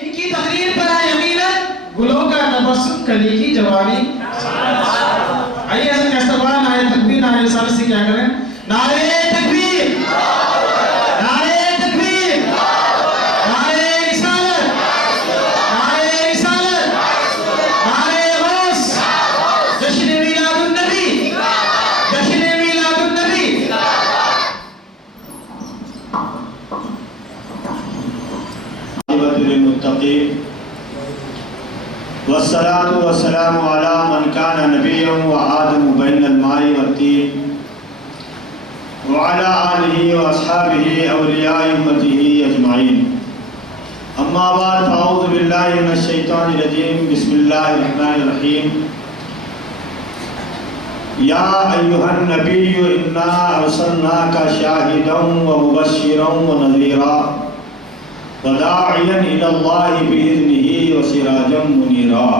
ان کی تقریر پر ہے یقیناً گلوں کا تبسم کلی کی جوانی. آئیے حضرت کا استقبال نعرہ تکبیر نعرہ رسالت سے کیا کریں. نعرہ تکبیر، نعرہ تکبیر، نعرہ رسالت، نعرہ رسالت، نعرہ غوث، جشن میلاد النبی، جشن میلاد النبی. للمتقين والصلاة والسلام على من كان نبيا وآدم بين الماء والطين وعلى آله وأصحابه أولياء أمته أجمعين. أما بعد فأعوذ بالله من الشيطان الرجيم. بسم الله الرحمن الرحيم. يا أيها النبي إنا أرسلناك شاهدا ومبشرا ونذيرا وداعيا إلى الله بإذنه وسراجا منيرا.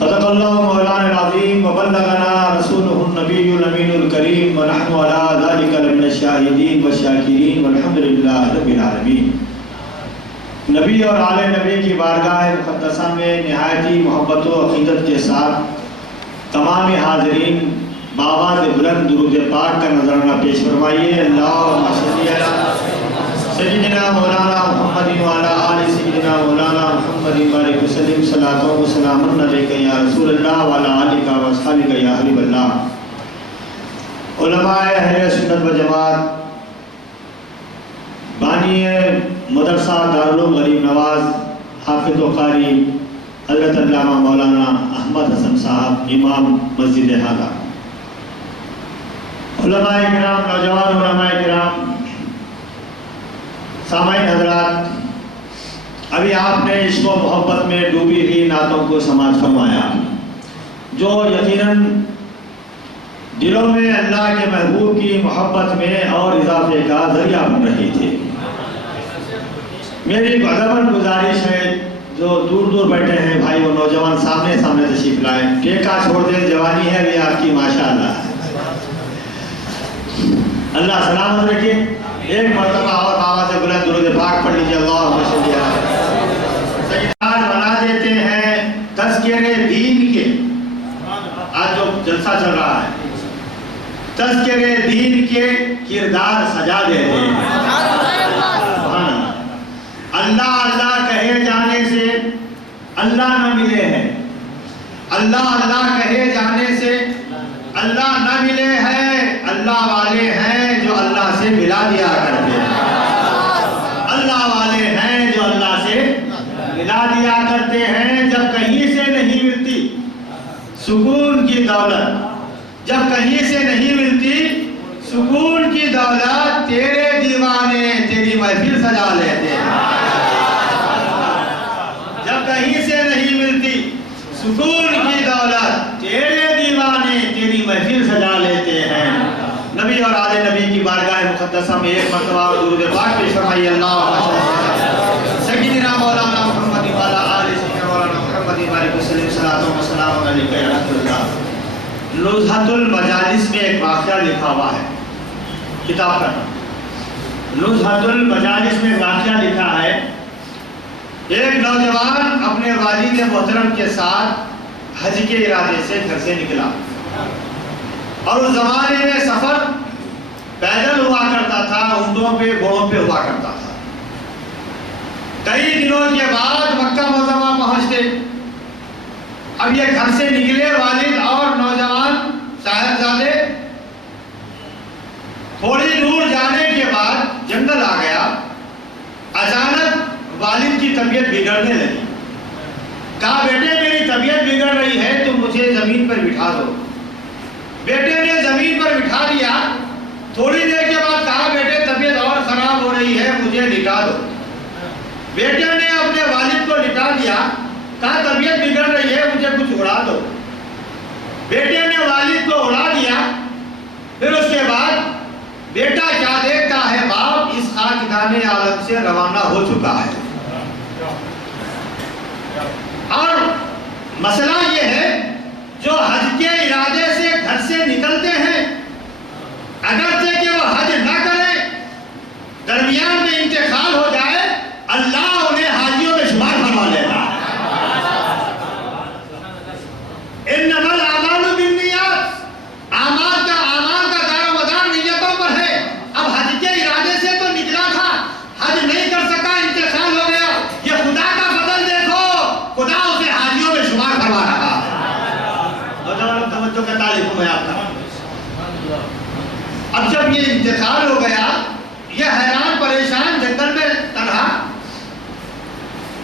صدق الله مولانا العظيم وبلغنا رسوله النبي الأمين الكريم ونحن على ذلك لمن الشاهدين والشاكرين والحمد لله رب العالمين. نبی اور آل نبی کی بارگاہ مقدسہ میں نہایت ہی محبت و عقیدت کے ساتھ تمام حاضرین بآواز بلند درود پاک کا نذرانہ پیش فرمائیے. اللہم صلی علی سیدنا مولانا محمد وعلی آل سیدنا مولانا محمد بارک وسلم. صلاۃ و سلام علیک یا رسول اللہ وعلی آلک و اصحابک یا حبیب اللہ. علماء اہل سنت و جماعت، بانی مدرسہ دارالعلوم غریب نواز، حافظ و قاری حضرت علامہ مولانا احمد حسن صاحب امام مسجد ہادہ، علماء کرام، نوجوان علماء کرام، سامعین حضرات، ابھی آپ نے عشق و محبت میں ڈوبی ہوئی نعتوں کو سماعت فرمایا جو یقیناً دلوں میں اللہ کے محبوب کی محبت میں اور اضافے کا ذریعہ بن رہی تھی. میری عدمن گزارش ہے جو دور دور بیٹھے ہیں بھائی وہ نوجوان سامنے تشریف لائیں. ٹیکا چھوڑ دیں، جوانی ہے بھی آپ کی ماشاءاللہ. اللہ سلامت رکھے. ایک مرتبہ اور آواز بلند درود پاک پڑھ لیجیے. اللہم صلی علی سیدنا بنا دیتے ہیں تذکرے دین کے. آج جو جلسہ چل رہا ہے تذکرے دین کے کردار سجا دیتے ہیں. اللہ اللہ کہے جانے سے اللہ نہ ملے ہیں، اللہ اللہ کہے جانے سے اللہ نہ ملے ہیں. اللہ والے ہیں جو اللہ سے ملا دیا کرتے ہیں، اللہ والے ہیں جو اللہ سے ملا دیا کرتے ہیں. جب کہیں سے نہیں ملتی سکون کی دولت، جب کہیں سے نہیں ملتی سکون کی دولت، تیرے دیوانے تیری محفل سجا لیتے ہیں. جب کہیں سے نہیں ملتی سکون کی دولت، تیرے دیوانے تیری محفل سجا لیتے ہیں. نبی اور آل نبی کی بارگاہ مقدسہ میں ایک مرتبہ درود پاک پیش فرمائیے. اللہ سیدنا مولانا محمد وعلی آل سیدنا مولانا محمد بارک وسلم. صلاۃ و سلام علیک یا رسول اللہ. نزہۃ المجالس میں ایک واقعہ لکھا ہوا ہے، کتاب کا نام نزہۃ المجالس میں واقعہ لکھا ہے. ایک نوجوان اپنے والد محترم کے ساتھ حج کے ارادے سے گھر سے نکلا اور اس زمانے میں سفر پیدل ہوا کرتا تھا، اونٹوں پہ گھوڑوں پہ ہوا کرتا تھا. کئی دنوں کے بعد مکہ معظمہ پہنچتے. اب یہ گھر سے نکلے والد اور نوجوان صاحبزادے. تھوڑی دور جانے کے بعد جنگل آ گیا. اچانک والد کی طبیعت بگڑنے لگی. کہا بیٹے میری طبیعت بگڑ رہی ہے، تم مجھے زمین پر بٹھا دو. بیٹے نے زمین پر بٹھا دیا. تھوڑی دیر کے بعد کہا بیٹے طبیعت اور خراب ہو رہی ہے، مجھے لٹا دو. بیٹے نے اپنے والد کو لٹا دیا. کہا طبیعت بگڑ رہی ہے، مجھے کچھ اڑا دو. بیٹے نے والد کو اڑا دیا. پھر اس کے بعد بیٹا کیا دیکھتا ہے، باپ اس خاکدان عالم سے روانہ ہو چکا ہے. اور مسئلہ یہ ہے جو حج کے ارادے سے گھر سے نکلتے ہیں، اگرچہ کہ وہ حج نہ کریں، درمیان میں انتقال ہو جائے، اللہ انہیں حاجیوں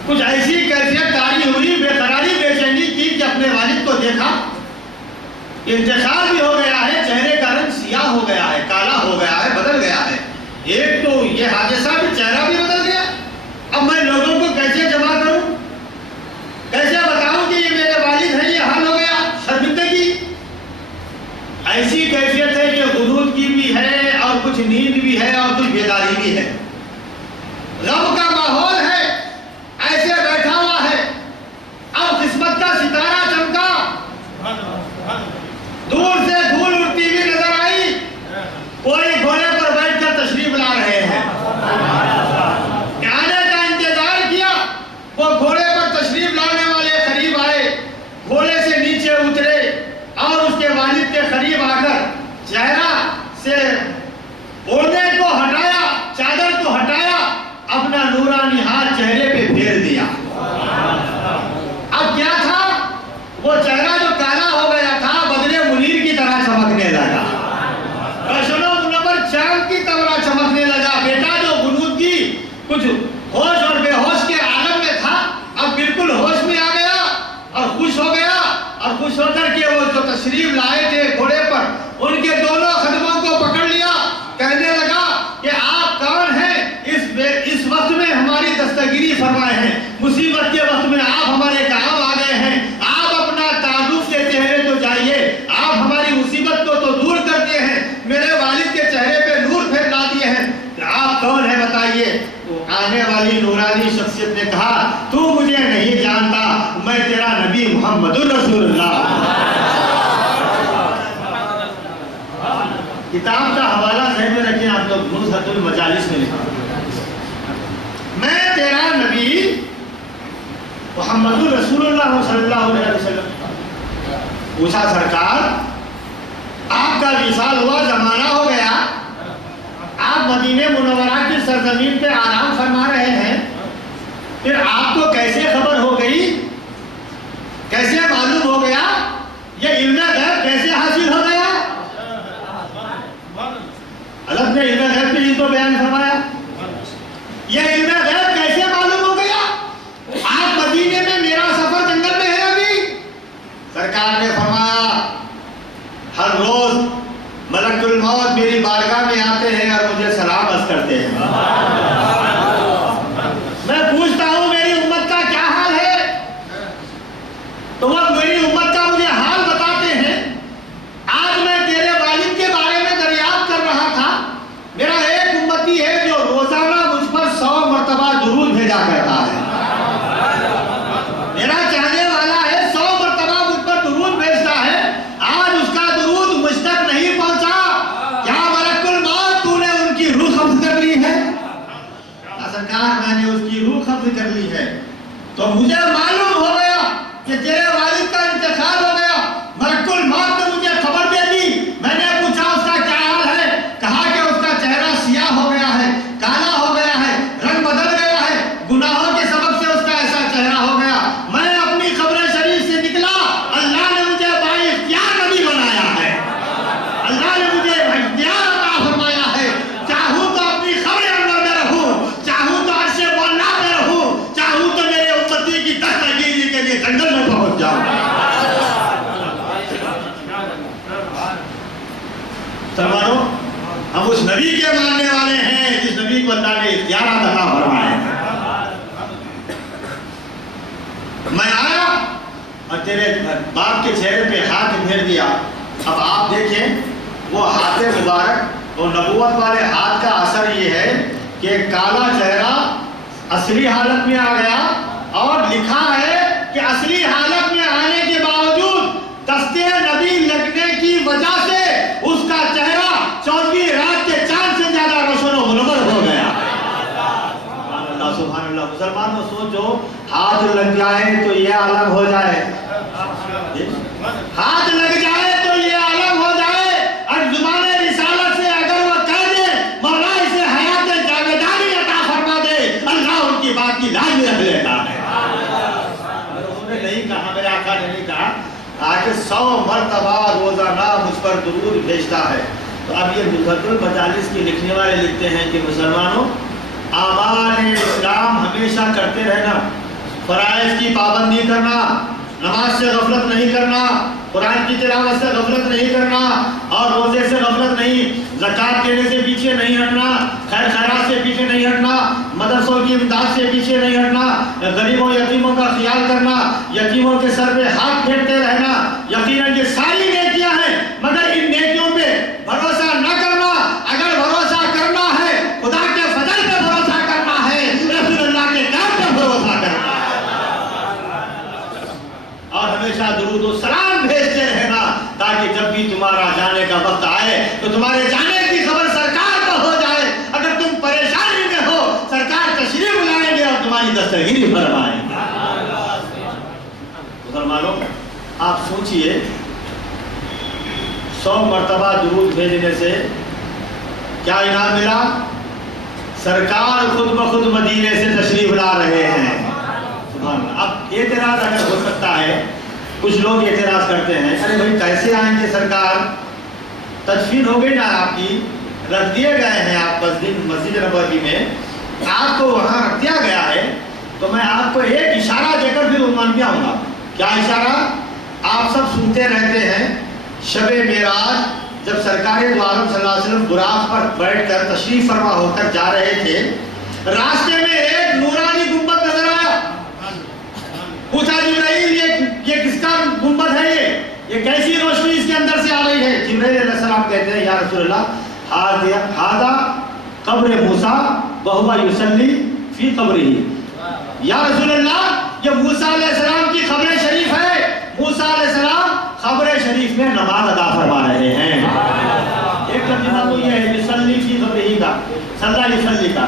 کچھ ایسی کیفیت تاری ہوئی، بےقراری بے چینی کی کہ اپنے والد کو دیکھا، انتقال بھی ہو گیا ہے، چہرے کا رنگ سیاہ ہو گیا ہے، کالا ہو گیا ہے، بدل گیا ہے۔ ایک تو یہ حادثہ بھی، چہرہ بھی بدل گیا۔ اب میں لوگوں کو کیسے جمع کروں، کیسے بتاؤں کہ یہ میرے والد ہیں، یہ حال ہو گیا، شرمندگی۔ ایسی کیفیت ہے کہ غنود کی بھی ہے اور کچھ نیند بھی ہے اور کچھ بیداری بھی ہے، غم کا ماحول ہے، ایسے بیٹھا ہوا ہے۔ اب قسمت کا ستارہ چمکا، دور سے دھول اڑتی ہوئی نظر آئی، کوئی گھوڑے پر بیٹھ کر تشریف لا رہے ہیں۔ آنے کا انتظار کیا، وہ گھوڑے پر تشریف لانے والے قریب آئے، گھوڑے سے نیچے اترے اور اس کے والد کے قریب آ کر چہرہ سے اوڑھنے کو ہٹایا، چادر کو ہٹایا، اپنا نورانی ہاتھ چہرے پہ پھیر دیا۔ اب کیا تھا، وہ چہرہ جو کالا ہو گیا تھا بدلے منیر کی طرح چمکنے لگا، روشن و منور چاند کی طرح چمکنے لگا۔ بیٹا جو غنود کی کچھ ہوش اور بے ہوش کے عالم میں تھا، اب بالکل ہوش میں آ گیا اور خوش ہو گیا، اور خوش ہو کر کے وہ جو تشریف لائے تھے گھوڑے پر، ان کے دونوں خدموں کو پکڑ لیا، کہنے لگا کہ آپ کون ہیں، اس وقت میں ہماری دستگیری فرمائے ہیں، مصیبت کے وقت میں آپ ہمارے کام آ گئے ہیں، آپ اپنا تعلق سے چہرے تو جائیے، آپ ہماری مصیبت کو تو دور کرتے ہیں، میرے والد کے چہرے پہ نور پھیلا دیے ہیں، آپ کون ہیں بتائیے۔ تو آنے والی نورانی شخصیت نے کہا، تو مجھے نہیں جانتا، میں تیرا نبی محمد الرسول اللہ۔ کتاب کا حوالہ ذہن میں رکھیں آپ لوگ، نزہۃ المجالس میں لکھا، میں تیرا نبی محمد الرسول اللہ صلی اللہ علیہ وسلم۔ پوچھا سرکار آپ کا وصال ہوا، زمانہ ہو گیا، آپ مدینہ منورہ کی سرزمین پہ آرام فرما رہے ہیں، پھر آپ کو کیسے خبر ہو گئی، کیسے معلوم ہو گیا، یہ علم غیب کیسے حاصل ہو گیا؟ حضرت نے علم غیب کی تو بیان فرمایا، یہ علم غیب کیسے معلوم ہو گیا؟ آپ مدینے میں، میرا سفر جنگل میں ہے ابھی۔ سرکار نے فرمایا ہر روز ملک الموت میری بارگاہ میں آتے ہیں اور مجھے سلام عرض کرتے ہیں، میں پوچھتا ہوں میری امت کا کیا حال ہے، تو وہ میری امت کا مجھے حال بتاتے ہیں۔ آج میں تیرے والد کے بارے میں دریافت کر رہا تھا، میرا ایک امتی ہے جو روزانہ مجھ پر 100 مرتبہ درود بھیجا کرتا ہے، میرا چاہنے والا ہے، 100 مرتبہ مجھ پر درود بھیجتا ہے، آج اس کا درود مجھ تک نہیں پہنچا، کیا ملک الموت تو نے ان کی روح قبض کر لی ہے؟ سرکار میں نے اس کی روح قبض کر لی ہے، تو مجھے معلوم ہو گیا کہ تیرے والد کا انتقال ہو گیا۔ ملک الموت نے مجھے خبر دے دی، میں نے پوچھا اس کا کیا حال ہے، کہا کہ اس کا چہرہ سیاہ ہو گیا ہے، کالا ہو گیا ہے، رنگ بدل گیا ہے، گناہوں کے سبب سے اس کا ایسا چہرہ ہو گیا۔ میں اپنی قبر شریف سے نکلا، اللہ نے مجھے بااختیار نبی بنایا ہے، اللہ نے مجھے اختیار عطا فرمایا ہے، چاہوں تو اپنی قبر اندر میں رہوں، چاہوں تو عرش مولا میں رہوں، چاہوں تو میرے امتی کی دستگیری کے لیے جنگل میں پہنچ جاؤں۔ مسلمانوں، ہم اس نبی کے ماننے والے ہیں جس نبی کو اللہ نے اختیارات عطا فرمائے ہیں۔ میں آیا اور تیرے باپ کے چہرے پہ ہاتھ پھیر دیا، اب آپ دیکھیں وہ ہاتھ مبارک، وہ نبوت والے ہاتھ کا اثر یہ ہے کہ کالا چہرہ اصلی حالت میں آ گیا، اور لکھا ہے کہ اصلی حالت میں آنے کے باوجود دستے نبی لگنے کی وجہ سے اس کا چہرہ 14ویں رات کے چاند سے زیادہ روشن و منور ہو گیا۔ سبحان اللہ۔ مسلمانوں سوچو، ہاتھ لگ جائے تو یہ عالم ہو جائے، ہاتھ لگ جائے تو یہ عالم ہو جائے، اور زبان رسالت سے اگر وہ کہہ دے مولا اسے حیات جاویدانی عطا فرما دے، اللہ ان کی بات کی لاج میں رکھ لیتا ہے۔ انہوں نے نہیں کہا، میرے آقا نے نہیں کہا، آج 100 مرتبہ روزانہ مجھ پر درود بھیجتا ہے۔ تو اب یہ نزہۃ المجالس کی لکھنے والے لکھتے ہیں کہ مسلمانوں، اعمال اسلام ہمیشہ کرتے رہنا، فرائض کی پابندی کرنا، نماز سے غفلت نہیں کرنا، قرآن کی تلاوت سے غفلت نہیں کرنا، اور روزے سے غفلت نہیں، زکوٰۃ دینے سے پیچھے نہیں ہٹنا، خیر خیرات سے پیچھے نہیں ہٹنا، مدرسوں کی امداد سے پیچھے نہیں ہٹنا، غریبوں یتیموں کا خیال کرنا، یتیموں کے سر پہ ہاتھ پھیرتے رہنا۔ یقیناً یہ ساری نیکیاں ہیں، مگر ان نیکیوں پہ بھروسہ نہ کرنا۔ اگر بھروسہ کرنا ہے خدا کے فضل پہ بھروسہ کرنا ہے، رسول اللہ کے کام پہ بھروسہ کرنا ہے، اور ہمیشہ درود و سلام بھیجتے رہنا، تاکہ جب بھی تمہارا جانے کا وقت آئے تو تمہارے جانے کی خبر سرکار کو ہو جائے۔ اگر تم پریشانی میں ہو، سرکار تشریف لائیں گے اور تمہاری دستگیری فرمائیں گے۔ مسلمانوں، آپ سوچئے 100 مرتبہ درود بھیجنے سے کیا انعام ملا؟ سرکار خود بخود مدینے سے تشریف لا رہے ہیں۔ اب اعتراض اگر ہو سکتا ہے، کچھ لوگ اعتراض کرتے ہیں، ارے بھائی کیسے آئیں گے؟ سرکار تدفین ہو گئی نا آپ کی، رکھ دیے گئے ہیں آپ مسجد نبوی میں، آپ کو وہاں رکھ دیا گیا ہے، تو میں آپ کو ایک اشارہ دے کر پھر عنوان پہ آؤں گا۔ کیا اشارہ؟ آپ سب سنتے رہتے ہیں، شب معراج جب سرکار دو عالم صلی اللہ علیہ وسلم براق پر بیٹھ کر تشریف فرما ہو کر جا رہے تھے، راستے میں ایک نورانی گنبد نظر آیا۔ پوچھا جبرائیل یہ کس کا گنبد ہے؟ یہ کیسی روشنی اس کے اندر سے آ رہی ہے؟ جبرائیل علیہ السلام کہتے ہیں، یا رسول اللہ ھذا قبر موسیٰ وہو یصلی فی قبرہ۔ یا رسول اللہ یہ موسیٰ علیہ السلام کی قبر شریف ہے، موسیٰ علیہ السلام قبر شریف میں نماز ادا فرما رہے ہیں۔ ایک ترجمہ تو یہ ہے یصلی فی قبرہ کا، صلی یصلی کا۔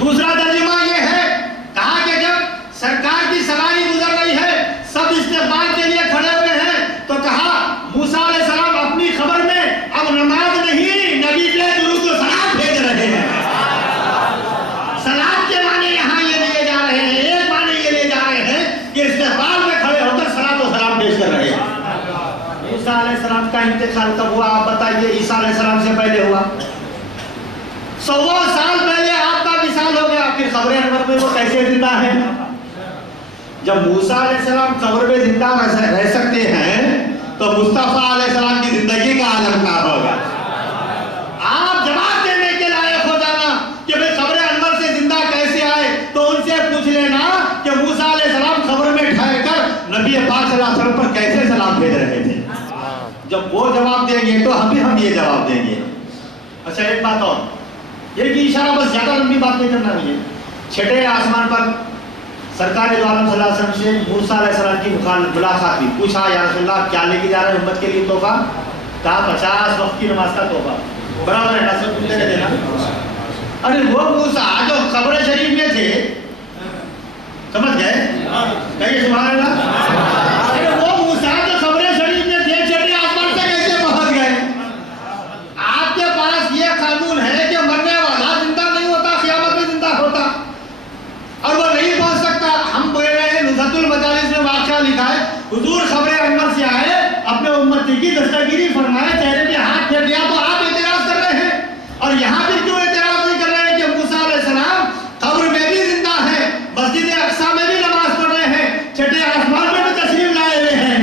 دوسرا ترجمہ یہ ہے، کہا کہ جب سرکار کی سواری گزر رہی ہے، سب استقبال کے لیے کھڑے ہوئے ہیں، تو کہا موسیٰ علیہ السلام اپنی خبر میں اب نماز نہیں، نبی پہ درود و سلام بھیج رہے ہیں۔ سلام کے معنی یہاں یہ لیے جا رہے ہیں، ایک معنی یہ لیے جا رہے ہیں کہ استقبال میں کھڑے ہو کر صلاۃ و سلام پیش کر رہے ہیں۔ موسیٰ علیہ السلام کا انتقال کب ہوا آپ بتائیے؟ عیسیٰ علیہ السلام سے پہلے ہوا۔ 100 سال پہلے آپ کا وصال ہو گیا، پھر قبر انور میں وہ کیسے زندہ ہے؟ جب موسیٰ علیہ السلام قبر میں زندہ رہ سکتے ہیں تو مصطفیٰ علیہ السلام کی زندگی کا عالم کیا ہوگا؟ آپ جواب دینے کے لائق ہو جانا کہ بھئی قبر انور سے زندہ کیسے آئے، تو ان سے پوچھ لینا کہ موسیٰ علیہ السلام قبر میں ٹھہر کر نبی پاک صلی اللہ علیہ وسلم پر کیسے سلام بھیج رہے تھے۔ جب وہ جواب دیں گے تو ہم یہ جواب دیں گے۔ اچھا ایک بات اور، یہ کہ اشارہ بس زیادہ لمبی بات نہیں کرنا ہے۔ چھٹے آسمان پر سرکار دو عالم صلی اللہ علیہ وسلم سے موسیٰ علیہ السلام کی ملاقات ہوئی۔ پوچھا یا رسول اللہ کیا لے کے جا رہے ہیں امت کے لیے تحفہ؟ کہا 50 وقت کی نماز کا تحفہ۔ برابر ہے، نصر تم دے دینا۔ ارے وہ موسیٰ جو قبر شریف میں تھے، سمجھ گئے؟ کہیے سبحان اللہ۔ ارے وہ موسیٰ جو قبر شریف میں تھے، چھٹے آسمان سے کیسے پہنچ گئے؟ آپ کے پاس یہ قانون ہے کہ مرنے والا زندہ نہیں ہوتا، قیامت میں زندہ ہوتا، اور وہ نہیں پہنچ سکتا۔ ہم بول رہے ہیں نزہۃ المجالس میں واقعہ لکھا ہے، حضور قبر انور سے آئے، اپنے امتی کی دستگیری فرمائے، چہرے پہ ہاتھ پھیر دیا، تو آپ اعتراض کر رہے ہیں۔ اور یہاں بھی کیوں اعتراض نہیں کر رہے ہیں کہ موسیٰ علیہ السلام قبر میں بھی زندہ ہے، مسجد اقصیٰ میں بھی نماز پڑھ رہے ہیں، چھٹے آسمان میں بھی تشریف لائے ہوئے ہیں،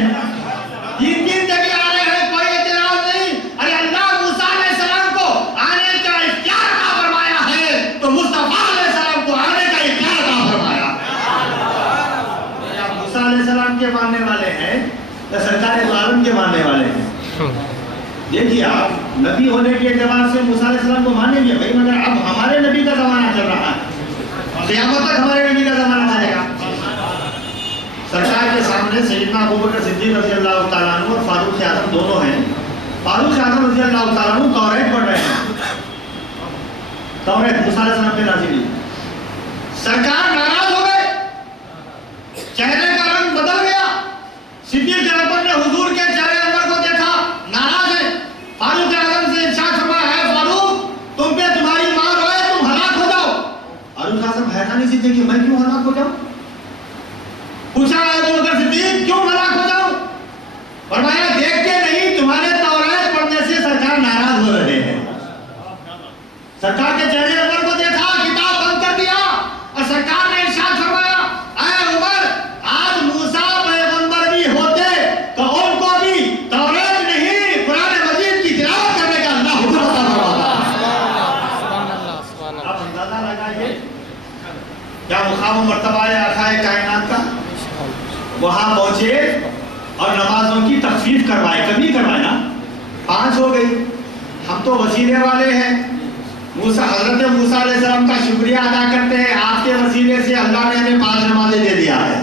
تین جگہ آ رہے ہیں، کوئی اعتراض نہیں۔ ارے اللہ موسیٰ علیہ السلام کو آنے کا اختیار عطا فرمایا ہے، تو مصطفیٰ علیہ السلام کو آنے کا اختیار عطا فرمایا۔ آپ موسیٰ علیہ السلام کے ماننے والے ہیں یا سرکار دو عالم کے ماننے والے ہیں؟ دیکھیے آپ نبی ہونے کے اعتبار سے موسیٰ علیہ السلام کو مانیں گے بھائی، مگر اب ہمارے نبی کا زمانہ چل رہا ہے، قیامت تک ہمارے نبی کا زمانہ چلے گا۔ سرکار کے سامنے سیدنا ابوبکر صدیق رضی اللہ تعالیٰ عنہ اور فاروق اعظم دونوں ہیں۔ فاروق اعظم رضی اللہ تعالیٰ عنہ توریت پڑھ رہے ہیں، توریت موسیٰ علیہ السلام پہ نازل ہوئی۔ سرکار ناراض ہو گئے، چہرے کا رنگ بدل گیا۔ صدیق اکبر نے حضور کے چہرے انور کو دیکھا، ناراض ہے۔ فاروق اعظم سے ارشاد فرمایا، ہے فاروق تم پہ تمہاری ماں روئے، تم ہلاک ہو جاؤ۔ فاروق اعظم حیرانی سے تھے کہ میں کیوں ہلاک ہو جاؤں؟ پوچھا ابوبکر صدیق کیوں ہلاک ہو جاؤں؟ فرمایا دیکھتے نہیں تمہارے توریت پڑھنے سے سرکار ناراض ہو رہے ہیں۔ سرکار کے چہرے انور کو دیکھا، کتاب بند کر دیا، اور سرکار نے ارشاد فرمایا، اے عمر کیا مقام و مرتبہ ہے آقائے کائنات کا؟ وہاں پہنچے اور نمازوں کی تخفیف کروائے، کمی کروائے نا، 5 ہو گئی۔ ہم تو وسیلے والے ہیں، حضرت موسیٰ علیہ السلام کا شکریہ ادا کرتے ہیں، آپ کے وسیلے سے اللہ نے ہمیں 5 نمازیں دے دیا ہے۔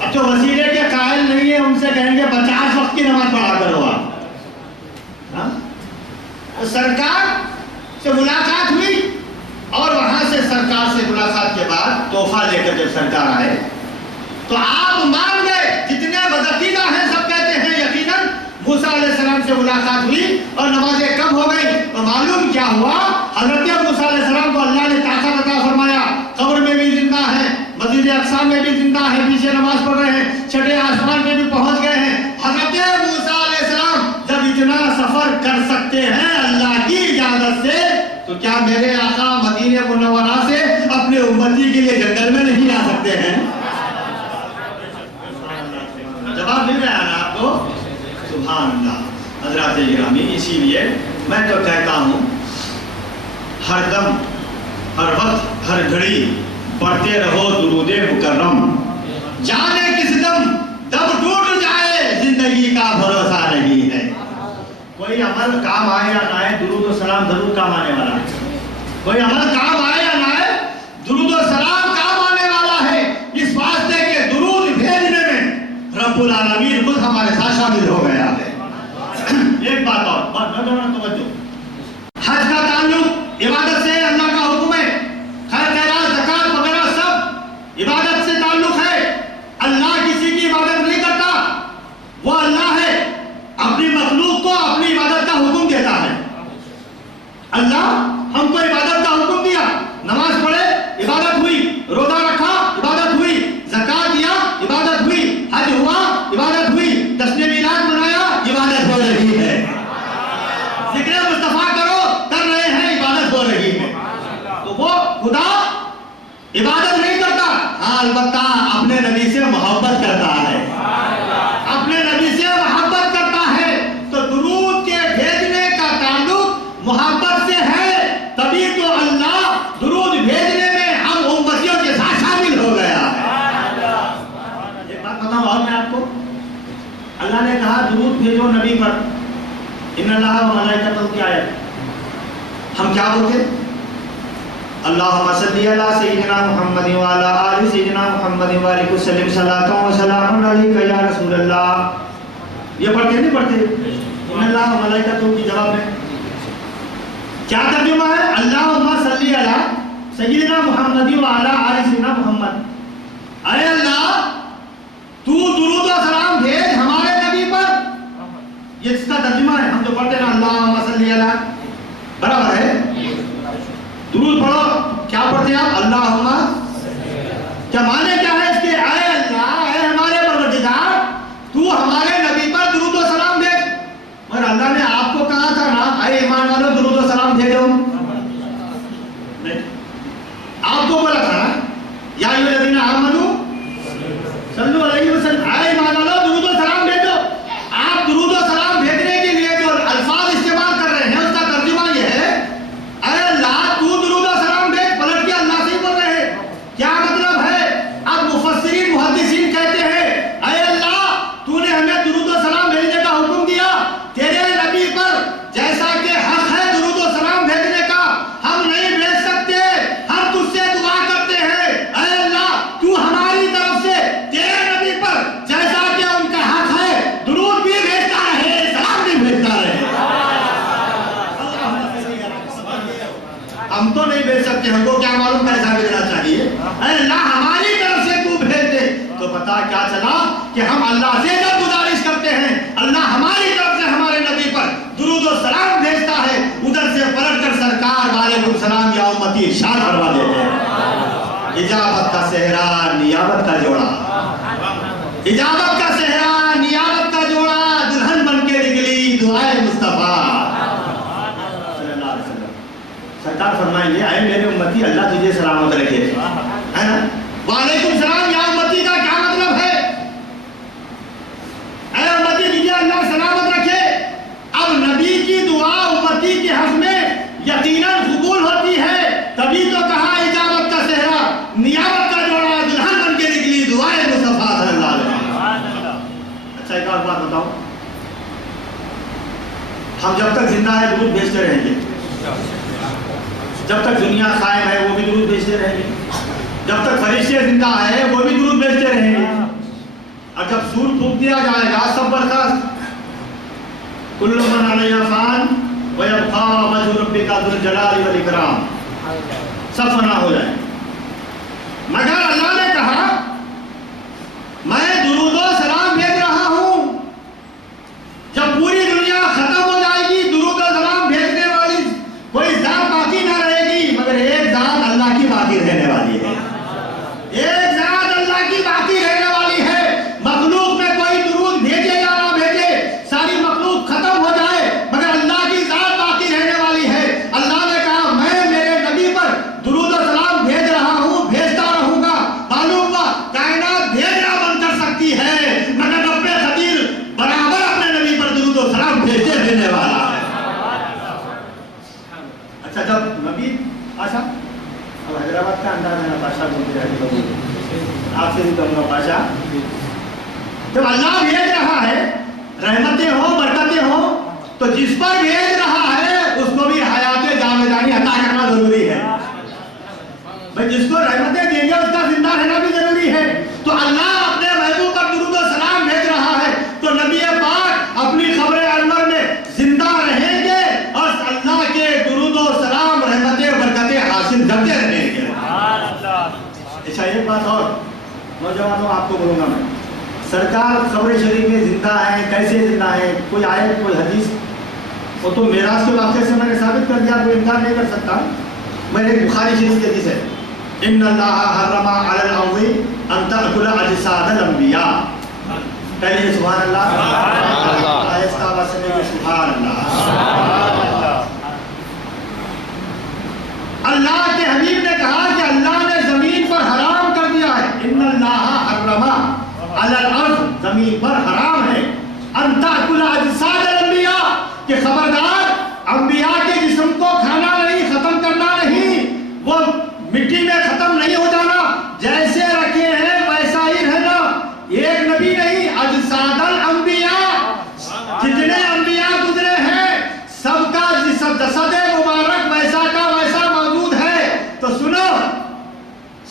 اب جو وسیلے کے قائل نہیں ہے ان سے کہیں گے 50 وقت کی نماز پڑھا کرو آپ۔ سرکار سے ملاقات ہوئی اور وہاں سے سرکار سے ملاقات کے بعد تحفہ لے کر جب سرکار آئے تو آپ مان گئے، جتنے بدعقیدہ ہیں سب کہتے ہیں یقیناً موسیٰ علیہ السلام سے ملاقات ہوئی اور نمازیں کم ہو گئی۔ تو معلوم کیا ہوا، حضرت موسیٰ علیہ السلام کو اللہ نے طاقت عطا فرمایا، قبر میں بھی زندہ ہے، مسجد اقصی میں بھی زندہ ہے، پیچھے نماز پڑھ رہے ہیں، چھٹے آسمان میں بھی پہنچ گئے ہیں۔ حضرت موسیٰ علیہ السلام جب اتنا سفر کر سکتے ہیں اللہ کی اجازت سے، تو کیا میرے آقا مدینہ منورہ سے اپنے امتی کے لیے جنگل میں نہیں آ سکتے ہیں؟ جواب مل رہا ہے نا آپ کو؟ سبحان اللہ۔ حضرات گرامی، اسی لیے میں تو کہتا ہوں ہر دم، ہر وقت، ہر گھڑی پڑھتے رہو درود مکرم، جانے کس دم ٹوٹ جائے زندگی کا بھروسہ نہیں ہے۔ کوئی عمل کام آئے یا نہ آئے، درود و سلام ضرور کام آنے والا ہے۔ کوئی عمل کام آئے یا نہ آئے، درود و سلام کام آنے والا ہے، اس واسطے کہ درود بھیجنے میں رب العالمین خود ہمارے ساتھ شامل ہو گیا ہے۔ ایک بات اور توجہ، حج کا تعلق عبادت سے، اللہ کا حکم ہے، خیر خیرات زکات وغیرہ سب عبادت سے تعلق ہے۔ اللہ کسی کی عبادت نہیں کرتا، وہ اللہ ہے، اپنی مخلوق کو اپنی عبادت کا حکم دیتا ہے۔ اللہ ہم کو عبادت کا حکم دیا، نماز پڑھے عبادت ہوئی، روزہ رکھا عبادت ہوئی، زکات دیا عبادت ہوئی، حج ہوا عبادت ہوئی، جشن میلاد منایا عبادت ہو رہی ہے، ذکر مصطفیٰ کرو کر رہے ہیں عبادت ہو رہی ہے۔ تو وہ خدا عبادت نہیں کرتا، ہاں البتہ اپنے نبی سے محبت کرتا ہے، اپنے نبی سے محبت کرتا ہے۔ تو درود کے بھیجنے کا تعلق محبت سے ہے، تبھی تو اللہ درود بھیجنے میں ہم امتیوں کے ساتھ شامل ہو گیا ہے۔ ایک بات بتاؤں اور میں آپ کو، اللہ نے کہا درود بھیجو نبی پر، ان اللہ و ملائکتہ کی آیت، ہم کیا بولتے؟ اللہم صلی علی سیدنا محمد وعلی آل سیدنا محمد وعلیہ وسلم صلاۃ و سلام علیکہ یا رسول اللہ۔ یہ پڑھتے نہیں پڑھتے؟ ان اللہ و ملائکتہ کی جواب میں کیا ترجمہ ہے؟ اللہم صلی علی سیدنا محمد وعلی آل سیدنا محمد، اے اللہ تو درود و سلام بھیج ہمارے نبی پر۔ یہ اس کا ترجمہ ہے، ہم تو پڑھتے ہیں اللہم صلی علی، برابر ہے، درود پڑھو، کیا پڑھتے ہیں آپ؟ اللہم، کیا معنی کیا ہے اس کے؟ اے اللہ، اے ہمارے پروردگار، تو ہمارے نبی پر درود و سلام بھیج۔ مگر اللہ نے آپ کو کہا تھا نا اے ایمان والو درود و سلام بھیجو، آپ کو بولا تھا نا یا ایھا الذین آمنوا صلو علیہ وسلم، اے ایمان والو درود و سلام بھیجو۔ آپ درود و سلام بھیجنے کے لیے جو الفاظ استعمال کر رہے ہیں اس کا ترجمہ یہ ہے اے اللہ تو درود و سلام بھیج، پلٹ کے اللہ سے ہی بول رہے ہیں۔ کیا مطلب ہے؟ اب مفسرین محدثین کہتے ہیں اے اللہ تو نے ہمیں درود و سلام بھیجنے کا حکم دیا، تیرے نبی پر جیسا کہ حق ہے درود و سلام بھیجنے کا ہم نہیں بھیج سکتے، ہم تجھ سے دعا کرتے ہیں اے اللہ تو ہماری طرف سے تیرے نبی پر جیسا کہ ان کا حق ہے درود بھی بھیجتا رہے، سلام بھی بھیجتا رہے۔ ہم تو نہیں بھیج سکتے، ہم کو کیا معلوم کیسا بھیجنا چاہیے، اے اللہ ہماری طرف سے تو بھیج دے۔ تو پتا کیا چلا کہ ہم اللہ سے جب گزارش کرتے ہیں اللہ ہماری طرف سے ہمارے نبی پر درود و سلام بھیجتا ہے، ادھر سے پلٹ کر سرکار وعلیکم السلام یا امتی ارشاد فرما دیتے ہیں۔ اجابت کا صحرا نیابت کا جوڑا، اجابت کا صحرا نیابت کا جوڑا، دلہن بن کے نکلی دعائے مصطفیٰ صلی اللہ علیہ وسلم۔ سرکار فرمائیں گے اے میرے امتی اللہ تجھے سلامت رکھے، ہے نا؟ وعلیکم السلام یا امتی کا کیا مطلب ہے؟ اے امتی تجھے اللہ سلامت رکھے۔ اب نبی کی دعا امتی کے حق میں یقیناً قبول ہوتی ہے، تبھی تو کہا اجابت کا صحرا نیابت زندہ ہے درود بھیجتے رہیں گے، جب تک دنیا قائم ہے وہ بھی درود بھیجتے رہیں گے، جب تک فرشتے زندہ ہے وہ بھی درود بھیجتے رہیں گے، اور جب سور پھونک دیا جائے گا سب برخاست، کل من علیہا فان ویبقی وجہ ربک ذو الجلال والاکرام، سب فنا ہو جائے، مگر اللہ نے کہا میں درود و سلام بھیج رہا ہوں، جب پوری دنیا ختم ہو جائے گی درود و سلام بھیجنے والی کوئی ذات باقی نہ رہے گی، مگر ایک ذات اللہ کی باقی رہنے والی ہے، ایک ذات اللہ کی باقی رہنے والی ہے، مخلوق میں کوئی درود بھیجے یا نہ بھیجے ساری مخلوق ختم ہو جائے مگر اللہ کی ذات باقی رہنے والی ہے۔ اللہ نے کہا میں میرے نبی پر درود و سلام بھیج رہا ہوں، بھیجتا رہوں گا، معلوم ہوا کائنات بھیجنا بند کر سکتی ہے مگر رب قدیر برابر اپنے نبی پر درود و سلام بھیجتے رہنے والا ہے۔ اچھا جب نبی پاشا، اب حیدرآباد کا انداز ہے پاشا بولتے رہتے آپ سے بھی کہوں گا پاشا، جب اللہ بھیج رہا ہے رحمتیں ہوں برکتیں ہوں تو جس پر بھیج رہا ہے اس کو بھی حیات جاویدانی عطا کرنا ضروری ہے، بھئی جس کو رحمتیں دیں گے اس کا زندہ رہنا بھی ضروری ہے، تو اللہ اپنے محبوب پر درود و سلام بھیج رہا ہے تو نبی پاک اپنی خبر انور میں زندہ رہیں گے اور اللہ کے درود و سلام رحمتیں برکتیں حاصل کرتے رہیں گے۔ اچھا ایک بات اور نوجوانوں آپ کو بولوں گا میں، سرکار خبر شریف میں زندہ ہے، کیسے زندہ ہے، کوئی آیت کوئی حدیث، وہ تو میراث کے واقعے سے میں نے ثابت کر دیا، کوئی انکار نہیں کر سکتا، میں ایک بخاری شریف کی حدیث ہے ان اللہ حرم علی الارض ان تأکل اجساد الانبیاء، پہلے سبحان اللہ، آہستہ آواز سے میں سبحان اللہ، اللہ کے حبیب نے کہا کہ اللہ نے زمین پر حرام کر دیا ہے، ان اللہ حرم علی الارض، زمین پر حرام ہے، ان تأکل اجساد الانبیاء، کہ خبردار انبیاء کے جسم کو کھانا نہیں، ختم کرنا نہیں، وہ مٹی میں ختم نہیں ہو جانا، جیسے رکھے ہیں ویسا ہی رہنا، ایک نبی نہیں اجساد الانبیاء، جتنے انبیاء گزرے ہیں سب کا جسد مبارک ویسا کا ویسا موجود ہے، تو سنو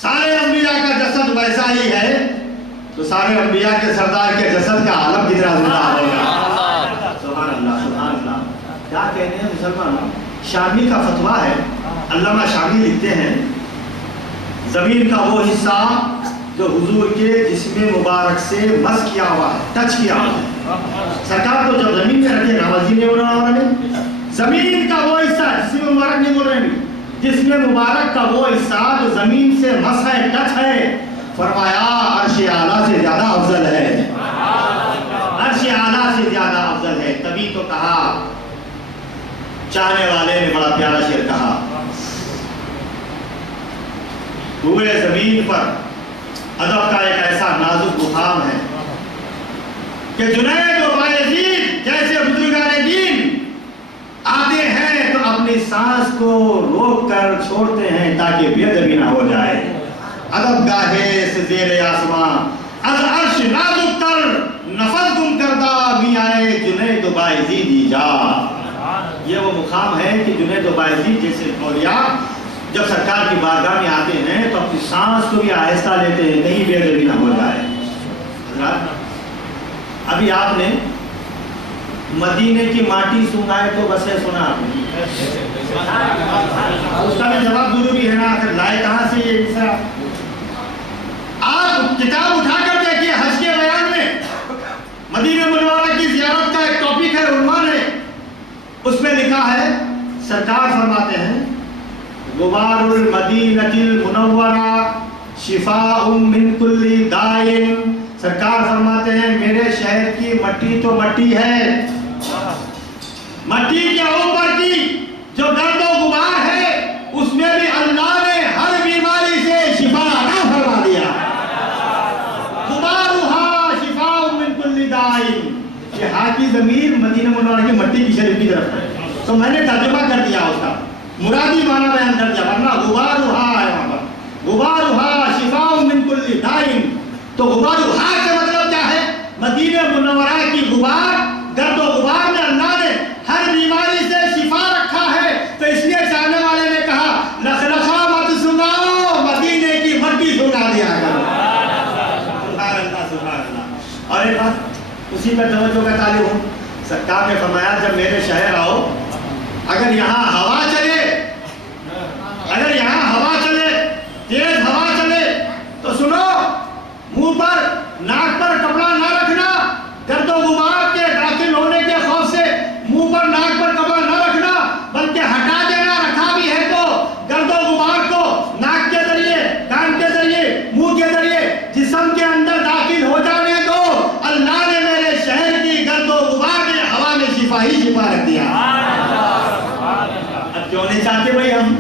سارے انبیاء کا جسد ویسا ہی ہے تو سارے انبیاء کے سردار کے جسد کا عالم کتنا زندہ ہوگا، سبحان اللہ سبحان اللہ۔ کیا کہنے ہیں مسلمانوں، شامی کا فتویٰ ہے، علامہ شامی لکھتے ہیں زمین کا وہ حصہ جو حضور کے جسم مبارک سے مس کیا ہوا ہے، ٹچ کیا ہوا ہے، سرکار کو جب زمین میں رکھے نواز جی نے بولا زمین کا وہ حصہ، جسم مبارک نہیں بول رہے ہیں، جسم مبارک کا وہ حصہ جو زمین سے مس ہے، ٹچ ہے، فرمایا عرش اعلیٰ سے زیادہ افضل ہے، عرش اعلیٰ سے زیادہ افضل ہے، تبھی تو کہا چاہنے والے نے بڑا پیارا شعر کہا، ہوئے زمین پر ادب کا ایک ایسا نازک مقام ہے کہ جنید و بایزید جیسے بزرگان دین آتے ہیں تو اپنی سانس کو روک کر چھوڑتے ہیں تاکہ بے ادبی نہ ہو جائے، ادب گاہے سے زیر آسمان از عرش نازک تر نفس گم کردہ میاں جنید و بایزید جا، یہ وہ مقام ہے کہ جنید و بایزید جیسے اولیاء جب سرکار کی بارگاہ میں آتے ہیں تو اپنی سانس کو بھی آہستہ لیتے ہیں کہیں بے ادبی نہ ہو جائے۔ حضرات ابھی آپ نے مدینے کی ماٹی سنگائے تو بس ہے سنا آپ نے، اس کا بھی جواب ضروری ہے نا، آخر لائے کہاں سے یہ مصرع؟ آپ کتاب اٹھا کر دیکھیے حج کے بیان میں مدینہ منورہ کی زیارت کا ایک ٹاپک ہے، عنوان ہے، اس میں لکھا ہے سرکار فرماتے ہیں غبار المدینہ المنورہ شفاء من کل داء، سرکار فرماتے ہیں میرے شہر کی مٹی تو مٹی ہے، مٹی کے اوپر کی جو گرد و غبار ہے اس میں بھی اللہ نے ہر بیماری سے شفا عطا فرما دیا، غبارها شفاء من کل داء، یہ ہاتھ کی ضمیر مدینہ منورہ کی مٹی کی شریف کی طرف ہے، تو میں نے ترجمہ کر دیا اس کا مرادی معنی بیان کر دیا، ورنہ غبارها ہے وہاں پر، غبارها شفاء من کل داء، تو غبارها کا مطلب کیا ہے؟ مدینہ منورہ کی غبار، گرد و غبار میں اللہ نے ہر بیماری سے اسی پر توجہ کا طالب ہوں. سرکار نے فرمایا جب میرے شہر آؤ اگر یہاں ہوا چلے تیز ہوا چلے تو سنو منہ پر ناک پر کپڑا نہ رکھنا, گرد و غبار کے داخل ہونے کے خوف سے منہ پر ناک پر کپڑا نہ رکھنا بلکہ ہٹا دینا, رکھا بھی ہے تو گرد و غبار کو ناک کے ذریعے, کان کے ذریعے, منہ کے ذریعے جسم کے اندر داخل ہو جانے دو. اللہ نے میرے شہر کی گرد و غبار میں ہوا میں شفا ہی شفا رکھ دیا. اب کیوں نہیں چاہتے بھائی ہم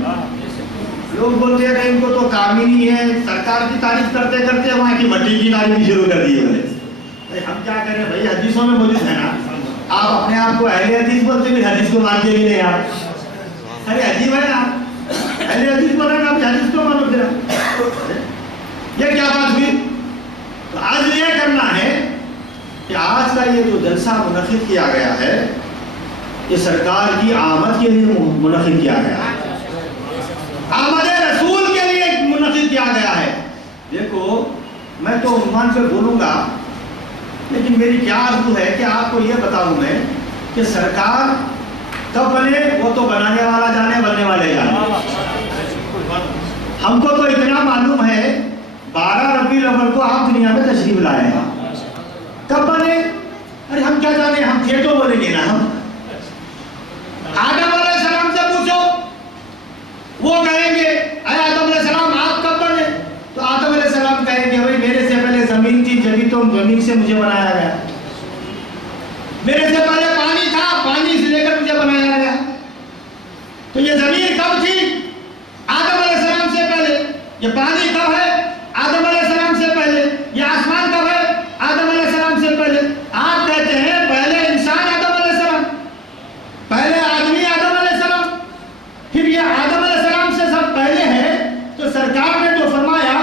لوگ بولتے ہیں ان کو تو کام ہی نہیں ہے, سرکار کی تعریف کرتے کرتے وہاں کی مٹی کی تعریف شروع کر دی ہے. ہم کیا کریں بھائی, حدیثوں میں موجود ہے نا. آپ اپنے آپ کو اہل حدیث بولتے ہیں, حدیث کو مانتے بھی نہیں آپ. ارے عجیب ہے آپ اہل حدیث بول رہے ہیں, آپ حدیث کو مانو پھر یہ کیا بات ہوئی. تو آج یہ کرنا ہے کہ آج کا یہ جو جلسہ منعقد کیا گیا ہے یہ سرکار کی آمد کے لیے منعقد کیا گیا ہے, آمد رسول کے لیے منعقد کیا گیا ہے. دیکھو میں تو عنوان پہ بولوں گا لیکن میری کیا آرزو ہے کہ آپ کو یہ بتاؤں میں کہ سرکار کب بنے وہ تو بنانے والا جانے, بننے والے جانے. ہم کو تو اتنا معلوم ہے 12 ربیع الاول کو آپ دنیا میں تشریف لائے ہیں. کب بنے ارے ہم کیا جانے, ہم تھے تو بولیں گے نا. ہم آدم علیہ السلام سے پوچھو وہ کہیں گے اے آدم علیہ السلام آپ کب بنے, تو آدم علیہ السلام کہیں گے بھائی میرے سے پہلے زمین تھی جبھی تو زمین سے مجھے بنایا گیا, میرے سے پہلے پانی تھا پانی سے لے کر مجھے بنایا گیا. تو یہ زمین کب تھی آدم علیہ السلام سے پہلے, یہ پانی کب ہے آدم علیہ السلام سے پہلے, یہ آسمان کب ہے آدم علیہ السلام سے پہلے. آپ کہتے ہیں پہلے انسان آدم علیہ السلام, پہلے آدمی آدم علیہ السلام, پھر یہ آدم علیہ السلام سے سب پہلے ہے. تو سرکار نے جو فرمایا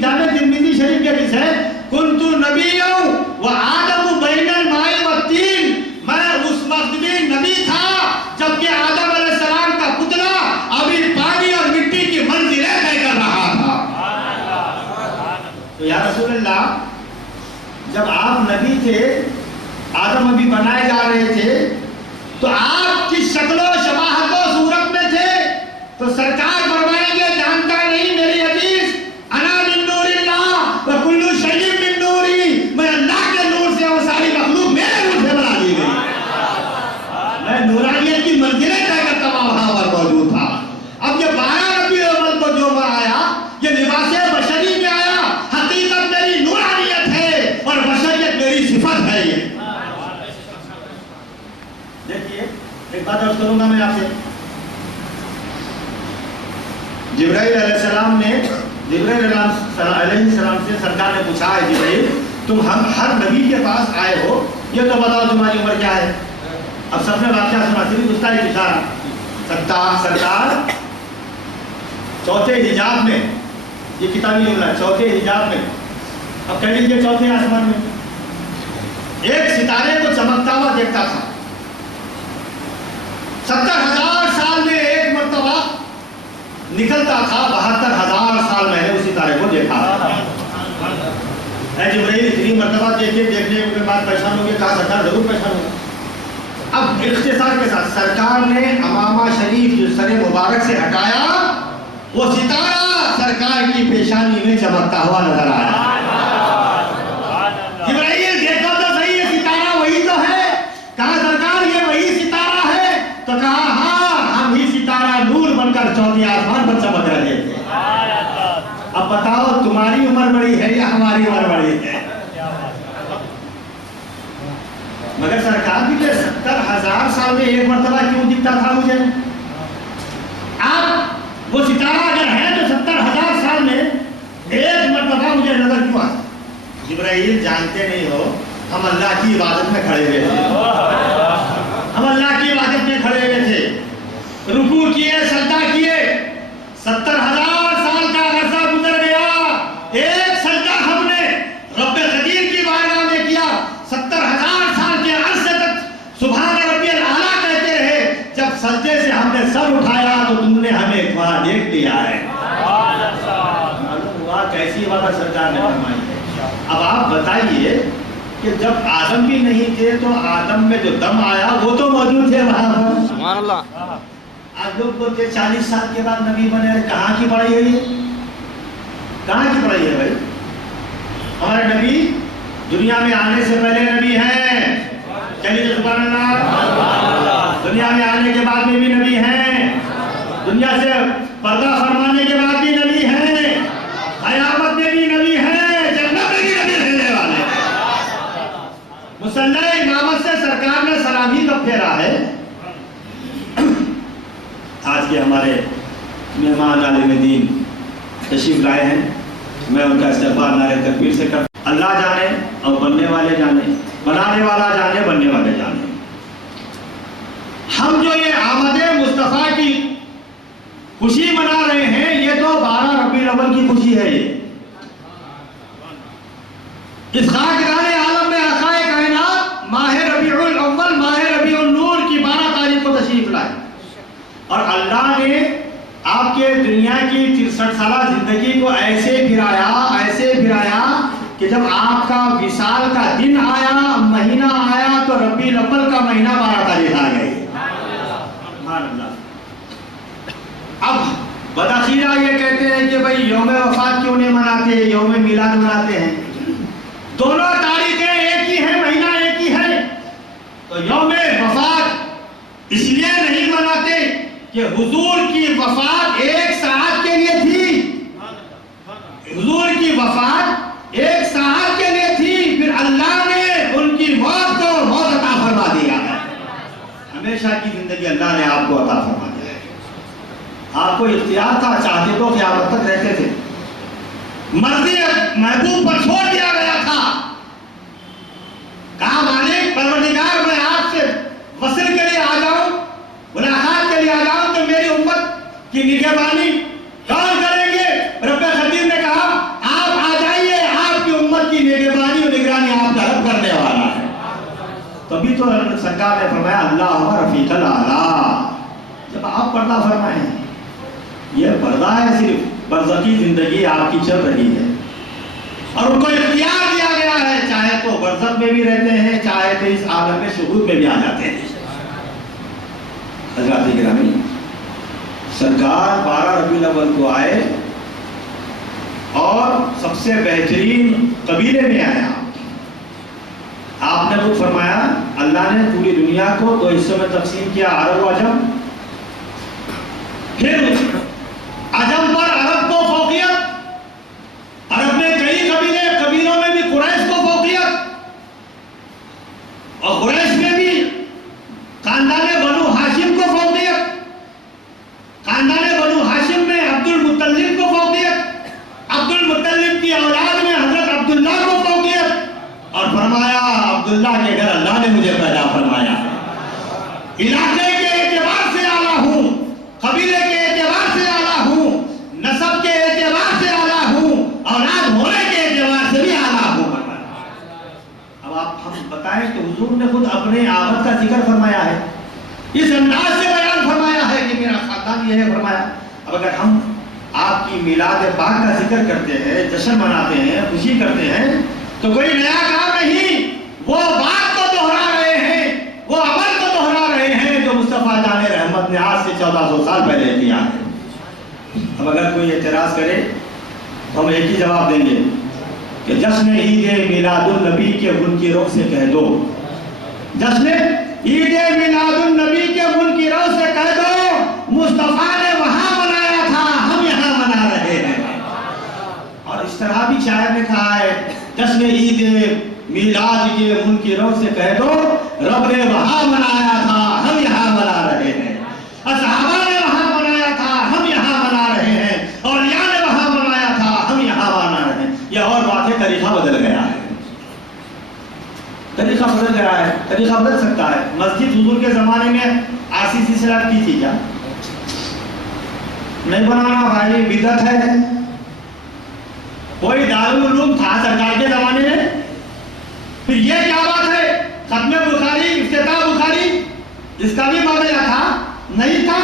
جامع ترمذی شریف کے حدیث ہے کنت نبی و آدم بین الماء والطین, میں اس وقت بھی نبی تھا جبکہ آدم علیہ السلام کا پتلا ابھی پانی اور مٹی کی منزلیں طے کر رہا تھا. تو یا رسول اللہ جب آپ نبی تھے آدم ابھی بنائے جا رہے تھے تو آپ کی شکل و شباہت و صورت میں تھے. تو سرکار فرمائیں گے جانتا نہیں میری حدیث انا من نور اللہ و کل شیء من نوری, میں اللہ کے نور سے اور ساری مخلوق میرے نور سے بنا دی گئی. میں نورانیت کی منزلیں طے کرتا ہوا وہاں پر موجود تھا. اب یہ 12 ربیع الاول کو جو آیا یہ لباس بشری میں آیا, حقیقت میری نورانیت ہے اور بشریت میری صفت ہے. یہ دیکھیے ایک بات عرض کروں گا میں آپ سے. جبرائیل علیہ السلام سے سرکار نے پوچھا ہے جبرائیل تم ہر نبی کے پاس آئے ہو, یہ تو بتاؤ تمہاری عمر کیا ہے. اب سب نے واقعہ سنا, صرف اس کا ہی اشارہ. سرکار چوتھے حجاب میں, یہ کتابی جملہ ہے, چوتھے حجاب میں, اب کہہ لیجیے چوتھے آسمان میں ایک ستارے کو چمکتا ہوا دیکھتا تھا. 70,000 سال میں ایک مرتبہ نکلتا تھا, 72,000 سال میں نے اس ستارے کو دیکھا. اے جبرائیل اتنی مرتبہ دیکھنے کے بعد پریشان ہو گیا, کہا سرکار ضرور پریشان ہوگا. اب اختصار کے ساتھ سرکار نے امامہ شریف جو سر مبارک سے ہٹایا وہ ستارہ سرکار کی پیشانی میں چمکتا ہوا نظر آیا. جبرائیل دیکھو تو صحیح یہ ستارہ وہی تو ہے. کہا سرکار یہ وہی ستارہ ہے. تو کہا ہاں ہم ہی ستارہ نور بن کر چوتھے آسمان پر چمک رہے تھے. اب بتاؤ تمہاری عمر بڑی ہے یا ہماری عمر بڑی ہے. مگر سرکار بھی کہ 70,000 سال میں ایک مرتبہ کیوں دکھتا تھا مجھے. آپ وہ ستارہ اگر ہے تو 70,000 سال میں ایک مرتبہ مجھے نظر کیوں آتا. جبرائیل جانتے نہیں ہو ہم اللہ کی عبادت میں کھڑے ہوئے تھے, ہم اللہ کی عبادت میں کھڑے ہوئے تھے, رکوع کیے, سجدہ کیے. 70,000 سال کا عرصہ گزر گیا, ایک سجدہ ہم نے رب قدیر کی بارگاہ میں کیا. 70,000 سال کے عرصے تک سبحان ربی الاعلیٰ کہتے رہے. جب سجدے سے ہم نے سر اٹھایا تو تم نے ہمیں وہاں دیکھ لیا ہے. معلوم ہوا کیسی عبادت سرکار نے فرمائی ہے. اب آپ بتائیے کہ جب آدم بھی نہیں تھے تو آدم میں جو دم آیا وہ تو موجود تھے وہاں پر. سبحان اللہ. آج لوگ بولتے 40 سال کے بعد نبی بنے. کہاں کی پڑھائی ہے یہ؟ کہاں کی پڑھائی ہے بھائی؟ ہمارے نبی دنیا میں آنے سے پہلے نبی ہیں. چلیے سبحان اللہ. دنیا میں آنے کے بعد میں بھی نبی ہیں. دنیا سے پردہ فرمانے کے بعد بھی نبی ہیں. قیامت میں بھی نبی ہیں. جنت میں بھی نبی رہنے والے. مصلی امامت سے سرکار نے سلامی کب پھیرا ہے؟ آج کے ہمارے مہمان عالم دین تشریف لائے ہیں. میں ان کا استقبال نعرہ تکبیر سے کرتا ہوں. اللہ جانے اور بننے والے جانے، بنانے والا جانے، بننے والے جانے. ہم جو یہ آمد مصطفیٰ کی خوشی منا رہے ہیں، یہ تو 12 ربیع الاول کی خوشی ہے. یہ اس خاکدان عالم میں آقائے کائنات ماہ ربیع الاول، ماہ ربیع النور کی 12 تاریخ کو تشریف لائے. اور اللہ نے آپ کے دنیا کی 63 سالہ زندگی کو ایسے پھرایا کہ جب آپ کا وصال کا دن آیا، مہینہ آیا، تو ربیع الاول کا مہینہ 12 تاریخ آ گئی. اب بداخیرہ یہ کہتے ہیں کہ بھئی یوم وفات کیوں نہیں مناتے، یوم میلاد مناتے ہیں. دونوں تاریخیں ایک ہی ہیں، مہینہ ایک ہی ہے. تو یوم وفات اس لیے نہیں مناتے کہ حضور کی وفات 1 ساعت کے لیے تھی. حضور کی وفات 1 ساعت کے لیے تھی، پھر اللہ نے ان کی موت کو موت عطا فرما دیا ہے. ہمیشہ کی زندگی اللہ نے آپ کو عطا فرما دیا ہے. آپ کو اختیار تھا، چاہتے تو قیامت تک رہتے تھے. مرضی محبوب پر چھوڑ دیا گیا تھا. کہا مالک پروردگار میں آپ سے وصل کے لیے آ جاؤں، ملاقات کے لیے آ جاؤں، تو میری امت کی نگہبانی کون کریں گے؟ رب خدیر نے کہا آپ آ جائیے، آپ کی امت کی نگہبانی اور نگرانی آپ کا رب کرنے والا ہے. تبھی تو سرکار نے فرمایا اللہم رفیق الاعلیٰ. جب آپ پردہ فرمائیں، یہ پردہ ہے، صرف برزخی زندگی آپ کی چل رہی ہے اور ان کو اختیار دیا گیا ہے، چاہے تو برزخ میں بھی رہتے ہیں، چاہے تو اس عالم میں شہود میں بھی آ جاتے ہیں. حضرات گرامی، سرکار 12 ربیع الاول کو آئے اور سب سے بہترین قبیلے میں آیا. آپ نے خود فرمایا اللہ نے پوری دنیا کو 2 حصوں میں تقسیم کیا، عرب و عجم. پھر عجم پر عرب کو فوقیت، عرب میں کئی قبیلوں میں بھی قریش کو فوقیت، اور قریش میں بھی خاندان بنو ہاشم کو فوقیت، خاندان بنو ہاشم میں عبد المطلب کو فوقیت، عبد المطلب کی اولاد میں حضرت عبداللہ کو فوقیت. اور فرمایا عبداللہ کے گھر اللہ نے مجھے پیدا فرمایا. علاقے کے اعتبار سے اعلیٰ ہوں، قبیلے کے اعتبار سے اعلیٰ ہوں، نسب کے اعتبار سے اعلیٰ ہوں، اولاد ہونے کے اعتبار سے بھی اعلیٰ ہوں. اب آپ ہم بتائیں کہ حضور نے خود اپنے آمد کا ذکر فرمایا ہے، اس انداز سے بیان فرمایا ہے کہ میرا خاندان یہ ہے فرمایا. اب اگر ہم آپ کی میلاد پاک کا ذکر کرتے ہیں، جشن مناتے ہیں، خوشی کرتے ہیں، تو کوئی نیا کام نہیں، وہ بات کو دہرا رہے ہیں، وہ عمل کو دہرا رہے ہیں جو مصطفیٰ جان رحمت نے آج سے 1400 سال پہلے کیا ہے. اب اگر کوئی اعتراض کرے تو ہم ایک ہی جواب دیں گے کہ جشن عید میلاد النبی کے منکروں سے کہہ دو، جشن عید میلاد النبی کے منکروں سے کہہ دو مصطفیٰ نے وہاں منایا تھا، ہم یہاں منا رہے ہیں. اور اس طرح بھی شاعر نے کہا ہے جشن عید میلاد کے منکروں سے کہہ دو رب نے وہاں منایا تھا، ہم یہاں منا رہے ہیں. اصحابہ نے وہاں منایا تھا، ہم یہاں منا رہے ہیں. اولیاء نے وہاں منایا تھا، ہم یہاں منا رہے ہیں. یہ اور بات ہے، طریقہ بدل گیا ہے، طریقہ بدل گیا ہے. طریقہ بدل سکتا ہے. مسجد حضور کے زمانے میں آسیسی صلاۃ کی تھی کیا؟ نہیں بنانا بھائی، بدعت ہے. کوئی دارالعلوم تھا سرکار کے زمانے میں؟ پھر یہ کیا بات ہے؟ ختم بخاری، افتتاح بخاری، اس کا بھی معاملہ تھا؟ نہیں تھا.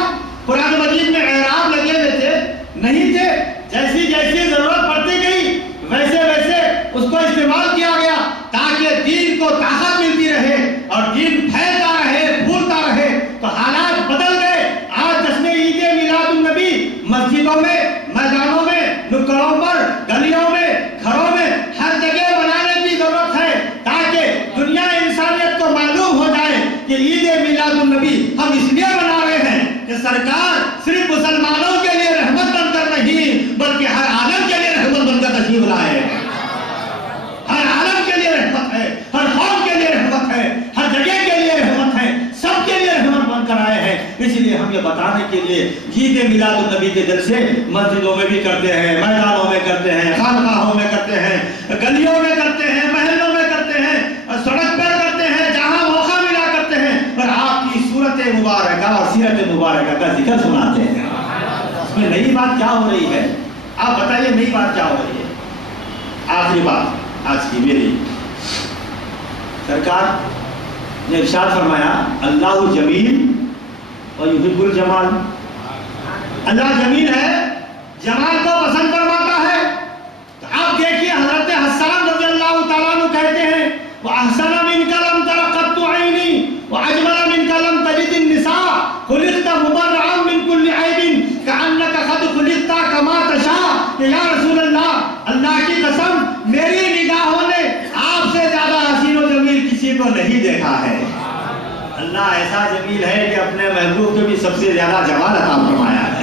قرآن مجید میں اعراب لگے ہوئے تھے؟ نہیں تھے. جیسی جیسی ضرورت پڑتی گئی ویسے ویسے اس کو استعمال کیا گیا تاکہ دین دین پھیلتا رہے، پھولتا رہے، تو حالات بدل گئے۔ آج جشن عید میلاد النبی مسجدوں میں، میدانوں میں، نکڑوں پر، گلیوں میں، گھروں میں، ہر جگہ بنانے کی ضرورت ہے، تاکہ دنیا انسانیت کو معلوم ہو جائے کہ عید میلاد النبی ہم اس لیے منا رہے ہیں کہ سرکار صرف مسلمانوں کے لیے رحمت بن کر نہیں بلکہ ہر عالم کے لیے رحمت بن کر تشریف لائے ہیں۔ ہر عالم کے لیے رحمت ہے، ہر قوم کے لیے رحمت ہے، ہر جگہ کے لیے رحمت ہے، سب کے لیے رحمت بن کر آئے ہیں۔ اس لیے ہم یہ بتانے کے لیے عید میلاد النبی کے جلسے مسجدوں میں بھی کرتے ہیں، میدانوں میں کرتے ہیں، خانقاہوں میں کرتے ہیں، گلیوں میں کرتے ہیں، محلوں میں کرتے ہیں، سڑک پر کرتے ہیں، جہاں موقع ملا کرتے ہیں، اور آپ کی صورت مبارکہ اور سیرت مبارکہ کا ذکر سناتے ہیں۔ اس میں نئی بات کیا ہو رہی ہے؟ آپ بتائیے نئی بات کیا ہو رہی ہے؟ آخری بات آج کی میری، سرکار نے ارشاد فرمایا اللہ جمیل اور یحب الجمال۔ اللہ جمیل ہے، جمال کو پسند فرماتا ہے۔ تو آپ دیکھیے حضرت حسان رضی اللہ تعالیٰ عنہ کہتے ہیں وَأَحْسَنَ مِنْكَ لَمْ تَرَ قَطُّ عَيْنِي وَأَجْمَلَ مِنْكَ لَمْ تَلِدِ النِّسَاءُ خُلِقْتَ مُبَرَّأً مِنْ كُلِّ عَيْبٍ كَأَنَّكَ قَدْ خُلِقْتَ كَمَا تَشَاءُ۔ کہ یا رسول اللہ کی قسم میری نگاہوں نے آپ سے زیادہ حسین و جمیل کسی کو نہیں دیکھا ہے۔ اللہ ایسا جمیل ہے کہ اپنے محبوب کو بھی سب سے زیادہ جمال عطا فرمایا ہے۔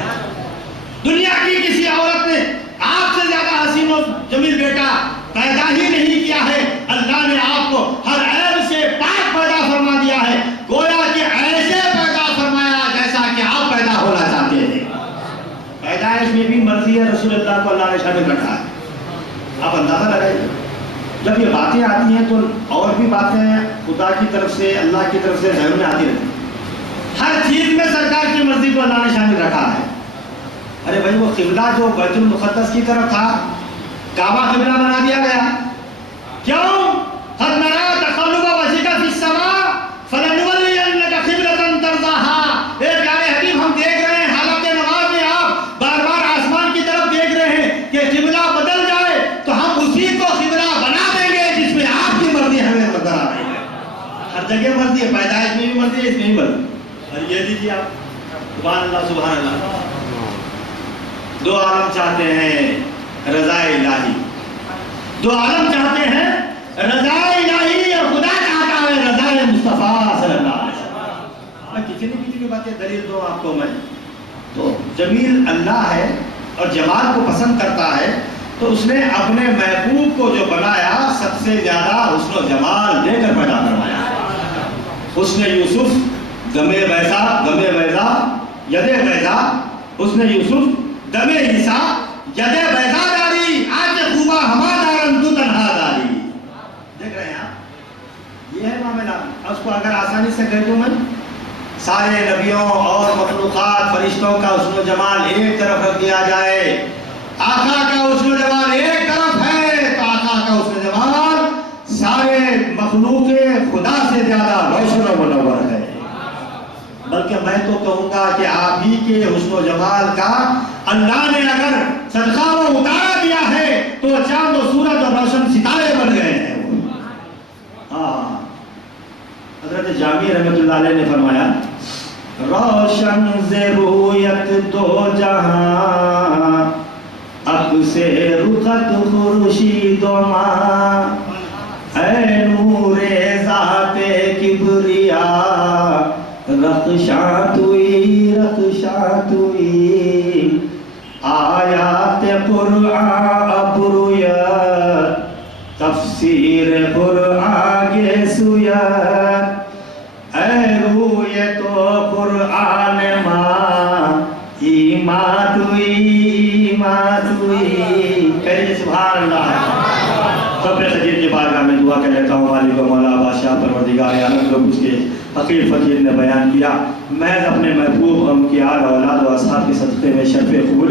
دنیا کی کسی عورت نے آپ سے زیادہ حسین و جمیل بیٹا پیدا ہی نہیں کیا ہے۔ اللہ نے آپ کو ہر عیب سے پاک پیدا فرما دیا ہے، گویا کہ ایسے پیدا فرمایا جیسا کہ آپ پیدا ہونا چاہتے تھے۔ پیدائش میں بھی مرضی ہے رسول اللہ کو اللہ نے شامل رکھا ہے۔ آپ اندازہ لگائیے، جب یہ باتیں آتی ہیں تو اور بھی باتیں خدا کی طرف سے، اللہ کی طرف سے ذہن میں آتی رہتی ہیں۔ ہر چیز میں سرکار کی مرضی کو اللہ نے شامل رکھا ہے۔ ارے بھائی وہ قبلہ جو بیت المقدس کی طرف تھا، کعبہ قبلہ بنا دیا گیا، کیوں؟ قد نرى تقلب وجهك في السماء فلنولينك قبلة ترضاها۔ اے پیارے حبیب، ہم دیکھ رہے ہیں حالت نماز میں آپ بار بار آسمان کی طرف دیکھ رہے ہیں کہ قبلہ بدل جائے تو ہم اسی کو قبلہ بنا دیں گے جس میں آپ کی مرضی ہمیں نظر آ رہی ہے۔ ہر جگہ مرضی ہے، پیدائش میں بھی مرضی ہے، اس میں بھی مرضی۔ اور یہ دیکھیے آپ، سبحان اللہ سبحان اللہ، دو عالم چاہتے ہیں رضا الہی، دو عالم چاہتے ہیں رضا الہی، اور خدا چاہتا ہے رضا مصطفیٰ صلی اللہ علیہ وسلم۔ میں کتنی باتیں دلیل دوں آپ کو میں، تو جمیل اللہ ہے اور جمال کو پسند کرتا ہے، تو اس نے اپنے محبوب کو جو بنایا سب سے زیادہ حسن و جمال دے کر پیدا کروایا۔ حسن یوسف دم بیضا ید بیضا، حسن یوسف دم عیسیٰ ید بیضا داری، آج خوبا ہما دارن تو تنہا داری۔ دیکھ رہے ہیں آپ، یہ ہے معاملہ۔ اس کو اگر آسانی سے کہہ دوں میں، سارے نبیوں اور مخلوقات فرشتوں کا حسن و جمال ایک طرف رکھ دیا جائے، آقا کا حسن و جمال ایک طرف ہے، تو آقا کا حسن و جمال سارے مخلوق خدا سے زیادہ روشن و منور ہے۔ بلکہ میں تو کہوں گا کہ آپ ہی کے حسن و جمال کا اللہ نے اگر صدقہ وہ اتارا دیا ہے تو چاند و سورج اور روشن ستارے بن گئے ہیں۔ ہاں، حضرت جامی رحمۃ اللہ علیہ نے فرمایا روشن سے رویت دو جہاں، اب سے رخت خورشید و ماں، اے نور ذات کبریا رخشاں توئی آیات قرآن ابرویت تفسیر قرآن کے سویت، اے رویت و قرآن ماں ایمان توئی کہیے سبحان اللہ۔ سب خدیر کی بارگاہ میں دعا کر لیتا ہوں، مالک و مولا بادشاہ پروردگار عالم، جو اس کے فقیر فقیر نے بیان کیا، محض اپنے محبوب ان کی آل اولاد و اصحاب کے صدقے میں شرف قبول